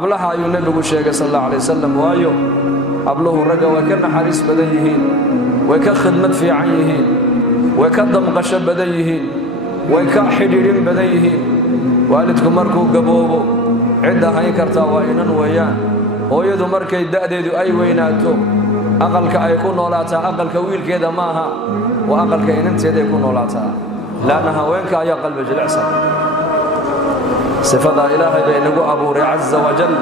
hablaha ayuu nabigu sheegay sallallahu alayhi wasallam waayo habluhu ragga way ka naxariis badan yihiin way ka khidmad fiican yihiin way ka damqasho badan yihiin way ka xidhiidhin badan yihiin waalidku markuu gaboobo cid ahayn kartaa waa inan weeyaan hooyadu markay da'deedu ay weynaato aqalka ay ku noolaataa aqalka wiilkeeda maaha waa aqalka inanteeda ay ku noolaataa laana haweenka ayaa qalbi jilicsan صفة إلهي بينه أبو عز وجل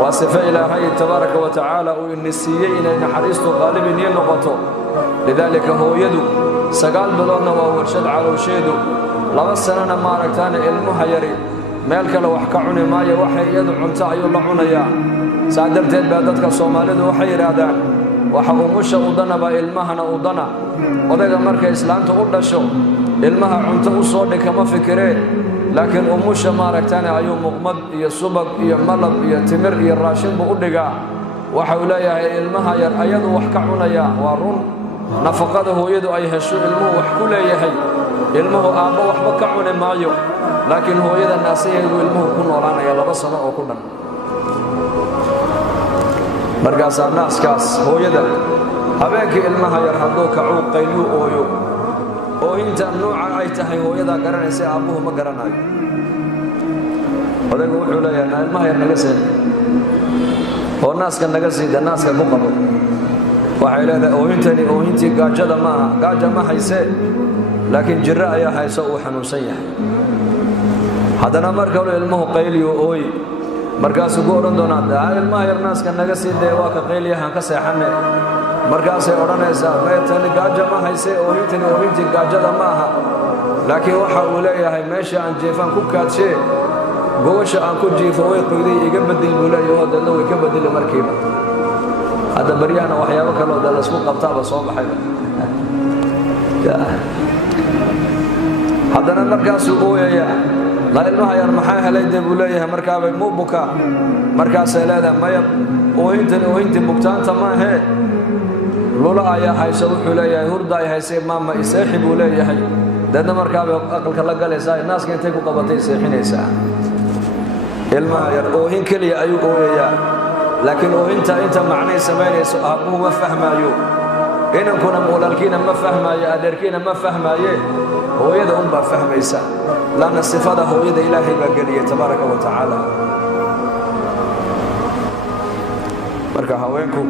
وصفة إلهي تبارك وتعالى وإنسيين إن حريصه غالب ينقطه لذلك هو يدو سقال بلونا وورشد على وشيدو لما السنة ما ركتان علمها يري مالك لو حكعني ما يوحي يدعو تعي الله عنيا سادرت بعدتك الصومالي وحي رادان وحقومش أودنا بإلمها أودنا وذلك مركز إسلام تقول شو علمها عنت أصولك ما فكره لكن أموشة ما ركتاني أيوم مغمد يا سبق يا ملب يا تمر يا راشد بقولها وحولايا علمها يا أيض وحكعنا يا وارون نفقده يد أي هشو علمه وحكولا يهي علمه آبا وحبكعنا مايو لكن هو يد الناسية علمه كن ورانا يا لبصنا وكنا مرقاس الناس كاس هو يد هباك علمها يرحضوك عوق قيلو أويو oo inta nooca ay tahay hooyada garanaysa aabuhu ma garanayo odaygu wuxuu leeyahay ilmaha yar naga sii oo naaska naga sii naaska ku qabo waxay leedahay oo intii gaajada maaha gaaja ma hayse laakiin jirra ayaa hayso uu xanuunsan yahay hadana marka uu ilmuhu qayliyo ooy markaas uu oran doonaa ilmaha yar naaska naga sii waa ka qayliyahan ka seexane markaas ay oranaysaa meetani gaaja ma hayse oo intii gaajada maaha laakiin waxa uu leeyahay meesha aan jeefan ku kaadshe gowasha aan ku jiifo way qoyday iga badil buulayo hadana way ka badil markiiba hada bariyana waxyaabo kale oo la isku qabtaaba soo baxay hadana markaas uu ooyaya la ilmaha yar maxaa helay buulayaha markaaba muu buka markaas ay leedahay maya oo intii bugtaanta ma ahe lula ayaa hayso wuxuu leeyahay hurda ay haysay maama isaaxib uu leeyahay dadna markaaba aqalka la galaysaa naaska intay ku qabatay seexinaysaa ilmaha yar oo in kaliya ayuu ooyayaa laakiin oo inta macnay sameynayso aabuhu ma fahmaayo inankuna walaalkiina ma fahmaayo adeerkiina ma fahmaaye hooyada un baa fahmaysa laana sifada hooyada ilaahay baa geliyay tabaaraka wa tacaala marka haweenku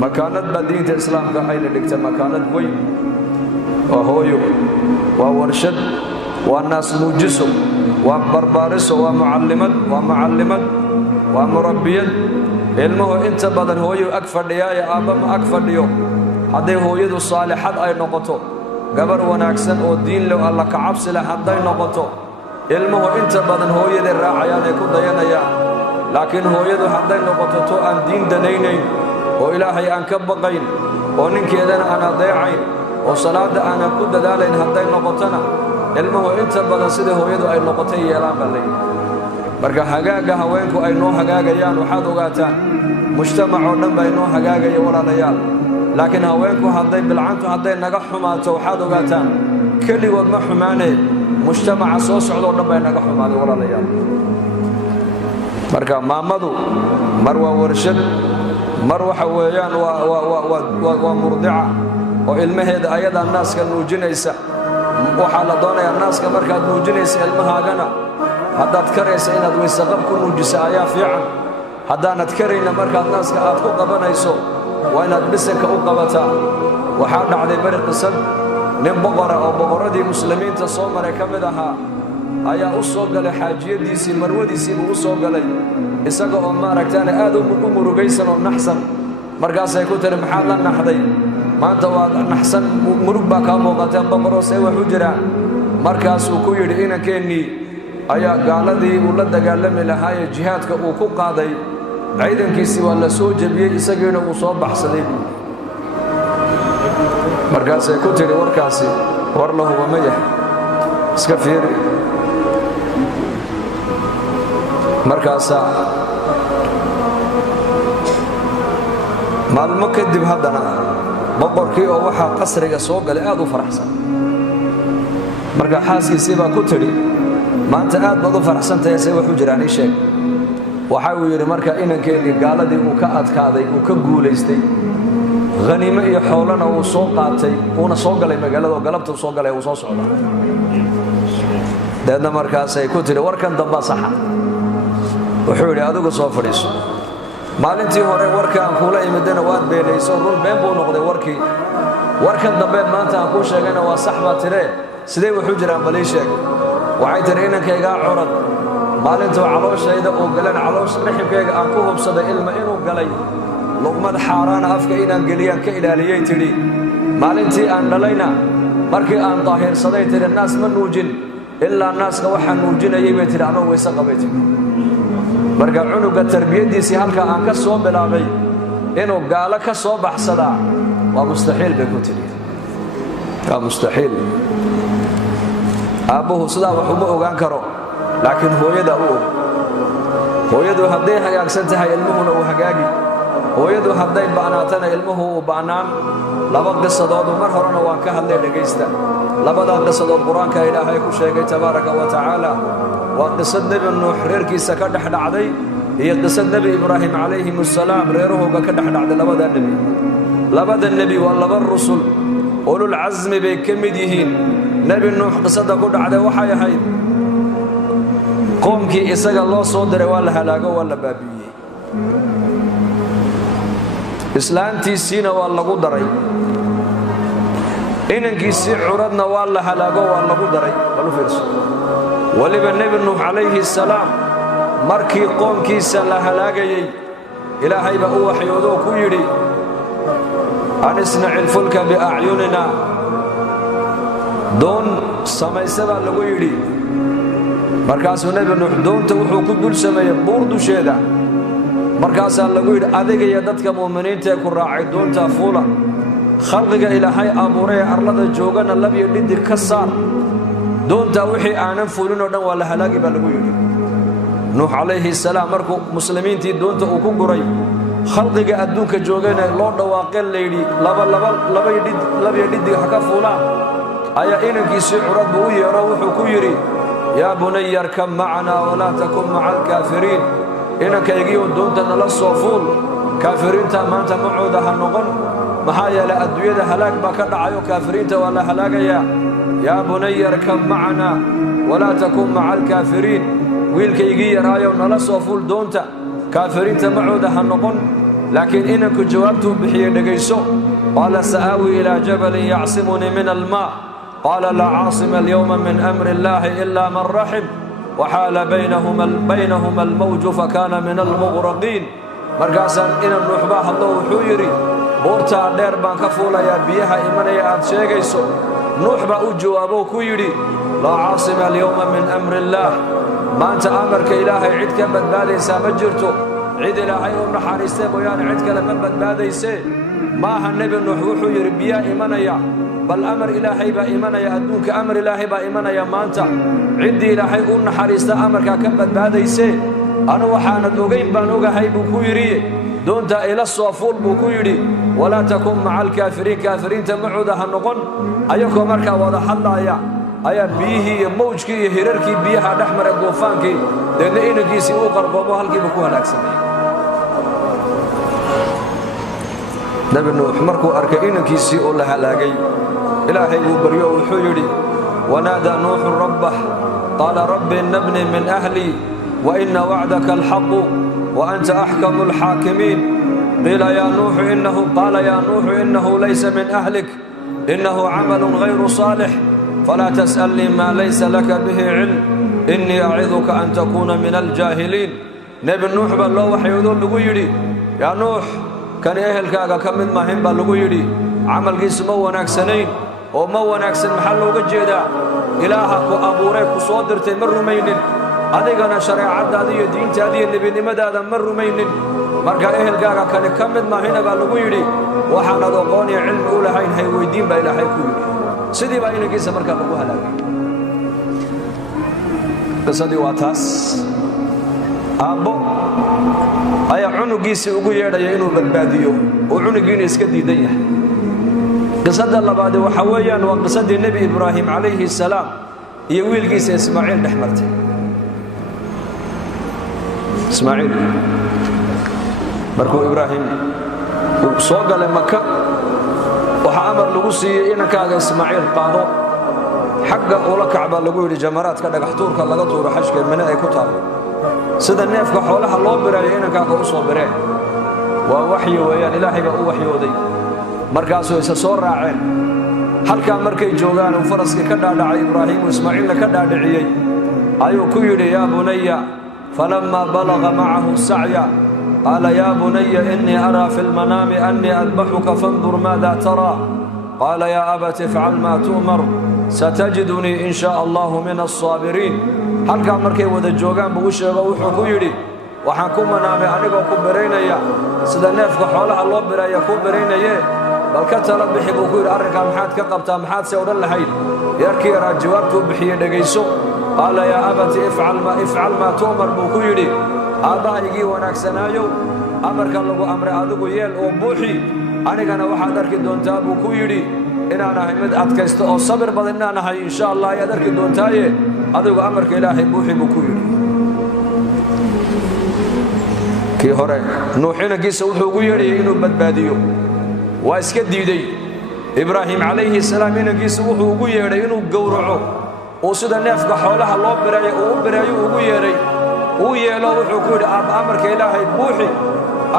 مكانت بدينة الإسلام كأين لكت مكانت وين وهويو وورشد والناس موجسو وبربارسو ومعلمة ومربية علمه انت بدن هويو أكفر يا أبا ما أكفر يو هذا هويد الصالحات أي نقطه قبر وناكسن ودين لو الله كعبس لحد أي نقطه علمه انت بدن هويد الراعيان يكون ديانا يا لكن هويد حد أي نقطه أن دين دنينين وإلهي أن كبقين وننك يدنا أنا ضيعين وصلاة أنا كد دالين هدين نقطنا علمه انت بدن سيده يدو أي نقطي يلام بالليل برقا حقاقا هوينكو أي نو حقاقا يان وحادو غاتان مجتمعو نمبا أي نو حقاقا يولا ليال لكن هوينكو هدين بالعنتو هدين نقحماتو وحادو غاتان كلي ودمحماني مجتمع صوص عدو نمبا نقحماتو ولا ليال برقا مامدو مروى ورشد مروح ويان ومرضعة وإلمهد أيضا الناس كانوا جنيسة وحال دوني الناس كمركات نوجنيسة إلمها غنى هذا تكريس إن ذوي السقف كانوا جسايا فيعا هذا نتكرينا مركات الناس كأتكو قبنيسو وإن أدبسك أقبتا وحال على برق السد نبغرة أو بغردي مسلمين تصومر كمدها أيا أصوغ لحاجية ديسي مرود ديسي أصوغ لي isaga oo maaragtaan aad u murugaysan oo naxsan markaas ay ku tiri maxaa la naxday maanta waa naxsan murug baa ka muuqata boqorosay wax u jira markaas uu ku yiri inankeenii ayaa gaaladii uu la dagaalami lahaa jihaadka uu ku qaaday ciidankiisi waa la soo jabiyay isageena uu soo baxsaday markaas ay ku tiri warkaasi war lahu ma yahay iska fiiri markaas maalmo kadib haddana boqorkii oo waxa qasriga soo galay aad u faraxsan marka xaaskiisii baa ku tiri maanta aad baad u faraxsan tahay say wax u jiraan sheeg waxa uu yiri marka inankeedii gaaladii uu ka adkaaday uu ka guuleystay غنيمة iyo xoolana uu soo qaatay una soo galay magaalada galabta soo galay uu soo socda dadna markaas ay ku tiri warkan damba saxa wuxuu yiri adigu soo fadhiiso maalintii hore warkaan kula imidana waad beenayso run been buu noqday warkan dambe maanta aan ku sheegayna waa sax ba tire sidee wuxuu jiraan balay sheeg waxay tiri inankayga curad maalinta calooshayda oo galan caloosh rixibkayga aan ku hubsaday ilma inuu galay luqmad xaaraan afka inaan geliyaan ka ilaaliyay tiri maalintii aan dhalayna markii aan daahirsaday tiri naas ma nuujin ilaa naaska waxaan nuujinayay bay tiri ama weysa qabay tiri marka cunuga tarbiyadiisii halka aan ka soo bilaabay inuu gaalo ka soo baxsada waa mustaxiil bay ku tiri waa mustaxiil abuhu sidaa wax uma ogaan karo laakiin hooyadu hadday hagaagsan tahay ilmuhuna uu hagaagi hooyadu hadday baanaatana ilmuhu uu baanaan laba qisadood mar horena waan ka hadlay dhageysta labada qisadood quraanka ilaahay ku sheegay tabaaraka wa tacaala waa qisad nabi nuux reerkiisa ka dhaxdhacday iyo qisad nabi ibraahim calayhi salaam reerahooga ka dhaxdhacday labada nabi waa laba rusul ulul azmi bay kamid yihiin nabi nuux qisada ku dhacday waxay ahayd qoomkii isaga loo soo diray waa la halaago waa la baabiyay islaantiisiina waa lagu daray inankiisii curadna waa la halaago waa lagu daray balu fiirso waliba nabi nuux calayhi salaam markii qoomkiisa la halaagayay ilaahay baa u waxyoodo ku yiri anisna'il fulka bi a'yunina doon samaysada lagu yiri markaasuu nabi nuux doonta wuxuu ku dul sameeyay buur dusheeda markaasaa lagu yiri adiga iyo dadka muuminiinta ee ku raacay doonta fuula khalqiga ilaahay abuuray arlada joogana lab iyo dhidi ka saar doonta wixii aanan fuulin oo dhan waa la halaagi baa lagu yiri nuux calayhi salaam markuu muslimiintii doonta uu ku guray khalqiga adduunka joogana loo dhawaaqay leeydi laba iyo dhidi ka fuula ayaa inankiisii curad buu yeero wuxuu ku yiri yaa bunayya arkam macana wala takum ma'al kaafiriin inankaygiiyo doonta nala soo fuul kaafiriinta maanta macooda ha noqon maxaa yeelay adduunyada halaag baa ka dhacayo kaafiriinta waa la halaagayaa yaa bunayya arkam macana wala takum ma'al kaafiriin wiilkaygii yaraayo nala soo fuul doonta kaafiriinta macooda ha noqon laakiin inanku jawaabtuu bixiyay dhagayso qaala sa'aawi ilaa jabalin yacsimuni min almaa qaala laa caasima alyawma min amri illaahi ilaa man raxim وحال بينهما الموج فكان من المغرقين مركاسا إن النحباء الله وحيري بورتا دير بان كفولا يا بيها إيمانيا عاد شيغيسو نحباء جوابو كيري لا عاصم اليوم من أمر الله ما أنت أمرك إلهي عدك بدبادي سامجرتو عيد إلهي أمر حارستي بيان عدك لمن بدبادي سي ما النبي النح وحيري بيها إيمانيا بل أمر إلهي با إيمانيا أدونك أمر إلهي با إيمانيا ما أنت عدي إلهي أمر حارستا أمرك كبد بادي سي أنا وحانا دوغين بانوغا هاي بكويري دونتا إلى الصوفول بكويري ولا تكون مع الكافرين كافرين تمعودها النقن أيكو مركا واضح الله أيا بيهي موجكي هيرركي بيها نحمر الدوفانكي لأن إنكي سيئو قربوبو هلكي بكوها الأكسن نبي نوح مركو أركا إنكي سيئو لها لاقي إلهي وبريو وحيري ونادى نوح ربه قال رب إن ابني من أهلي وإن وعدك الحق وأنت أحكم الحاكمين قيل يا نوح إنه ليس من أهلك إنه عمل غير صالح فلا تسألني ما ليس لك به علم إني أعظك أن تكون من الجاهلين نبي نوح بالله وحيودون لقيري يا نوح كان أهلك كمد ما هم بالقيري عمل قسم وناكسنين وما وناكسن محل وجهدا إلهك أبوريك صادرت من رمين أدينا شريعة هذه دين هذه النبي نمدا من رمين مركا أهل جاك كان كمد ما هنا بالقيري وحنا ذوقاني علم أولى هين هي ويدين بإلى هي كويري سيدي بأينا قيس مركا بقوها لك قصدي واتاس أبو أي عنو قيسي وقويا ينو بالباديو وعنو قيني اسكدي ديه قصد الله بعد وحويا وقصد النبي إبراهيم عليه السلام يويل قيس إسماعيل نحمرته ismaaciil markuu ibraahim uu soo galay maka waxaa amar lagu siiyey inankaaga ismaaciil qaado xagga ula kacbaa lagu yidhi jamaraadka dhagaxtuurka laga tuuro xajkeen mine ay ku taalo sida neefka xoolaha loo birayo inankaaga u soo bireen waa waxyi weeyaan ilaahay baa u waxyooday markaasuu isa soo raaceen halkaa markay joogaan uu faraskii ka dhaadhacay ibraahiimu ismaaciilna ka dhaadhiciyey ayuu ku yidhi yaa bunaya falammaa balaga macahu sacya qaala yaa bunaya innii araa fi lmanaami annii adbaxuka fandur maada taraa qaala yaa abati ifcal maa tu'mar satajidunii in shaa allahu min alsaabiriin halkaa markay wada joogaan buu u sheego wuxuu ku yidhi waxaan ku manaamay anigoo ku biraynaya sida neefka xoolaha loo biraya kuu biraynayee bal ka tala bixi buu ku yidhi arrinkaa maxaad ka qabtaa maxaad se odhan lahayd yarkii yaraa jawaabtuu bixiyey dhegayso qaala yaa abati ifcal maa tu'mar buu ku yidhi aabbahaygii wanaagsanaayow amarka lagu amray adigu yeel oo buuxi anigana waxaad arki doontaa buu ku yidhi inaan ahay mid adkaysto oo sabir badan inaan ahay insha allah ayaad arki doontaaye adigu amarka ilaahay buuxi buu ku yidhi kii hore nuux inankiisa wuxuu ugu yeedhayay inuu badbaadiyo waa iska diiday ibraahim calayhi salaam inankiisa wuxuu ugu yeedhay inuu gowraco uu sida neefka xoolaha loo birayo uu u birayo ugu yeedhay uu yeelo wuxuu ku yidhi aabba amarka ilaahay buuxi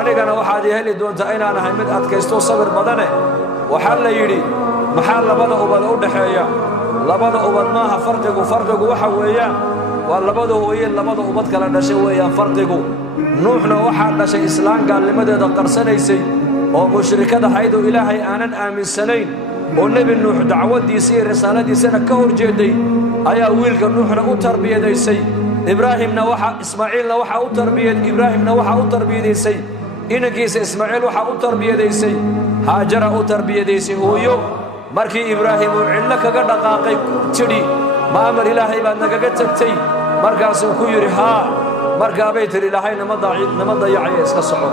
anigana waxaad heli doontaa inaan ahay mid adkaysto sabir badane waxaa la yidhi maxaa labada ubad u dhaxeeya labada ubad maaha farqigu waxa weeyaan waa labada hooye labada ubad kala dhashay weeyaan farqigu nuuxna waxaa dhashay islaan gaalnimadeeda qarsanaysay oo mushrikad ahayd oo ilaahay aanan aaminsanayn oo nebi nuux dacwadiisa iyo risaaladiisana ka hor jeeday ayaa wiilka nuuxna u tarbiyadaysay ibraahimna waxaa u tarbiyadaysay inankiisa ismaaciil waxaa u tarbiyadaysay haajara u tarbiyadaysay hooyo markii ibraahim uu cidlo kaga dhaqaaqay tidhi ma amar ilaahay baad nagaga tagtay markaasuu ku yidhi haa markaabay tidhi ilaahay nama dayacaya iska soco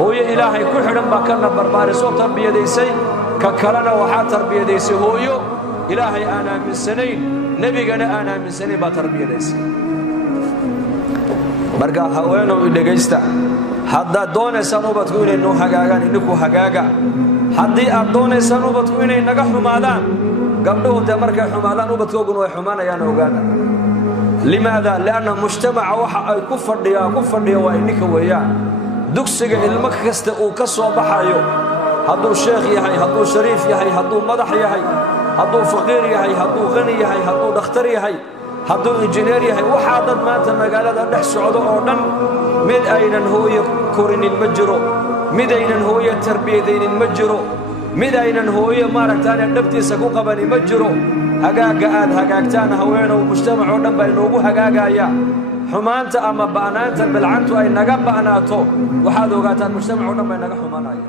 hooyo ilaahay ku xidhan baa kana barbaarisoo tarbiyadaysay ka kalena waxaa tarbiyadaysay hooyo ilaahay aan aaminsanayn nebigana aan aaminsanayn baa tarbiyadaysay markaa haweenow idhegaysta haddaad doonaysaan ubadku inay noo hagaagaan idinku hagaaga haddii aad doonaysaan ubadku inay naga xumaadaan gabdhuhu dee markay xumaadaan ubadkooguna way xumaanayaan ogaana limaada lianna mujtamaca waxa ay ku fadhiya waa idinka weeyaan dugsiga ilmo kasta uu ka soo baxayo hadduu sheekh yahay hadduu shariif yahay hadduu madax yahay hadduu faqiir yahay hadduu qani yahay hadduu dhakhtar yahay hadduu injineer yahay waxaa dad maanta magaalada dhex socdo oo dhan mid aynan hooye korinin ma jiro mid aynan hooye tarbiyadaynin ma jiro mid aynan hooye maaragtaane dhabtiisa ku qabani ma jiro hagaagga aad hagaagtaan haweenow mujtamac oo dhan baa inoogu hagaagaya xumaanta ama ba'naanta bilcantu ay naga ba'naato waxaad ogaataan mujtamac oo dhan bay naga xumaanaya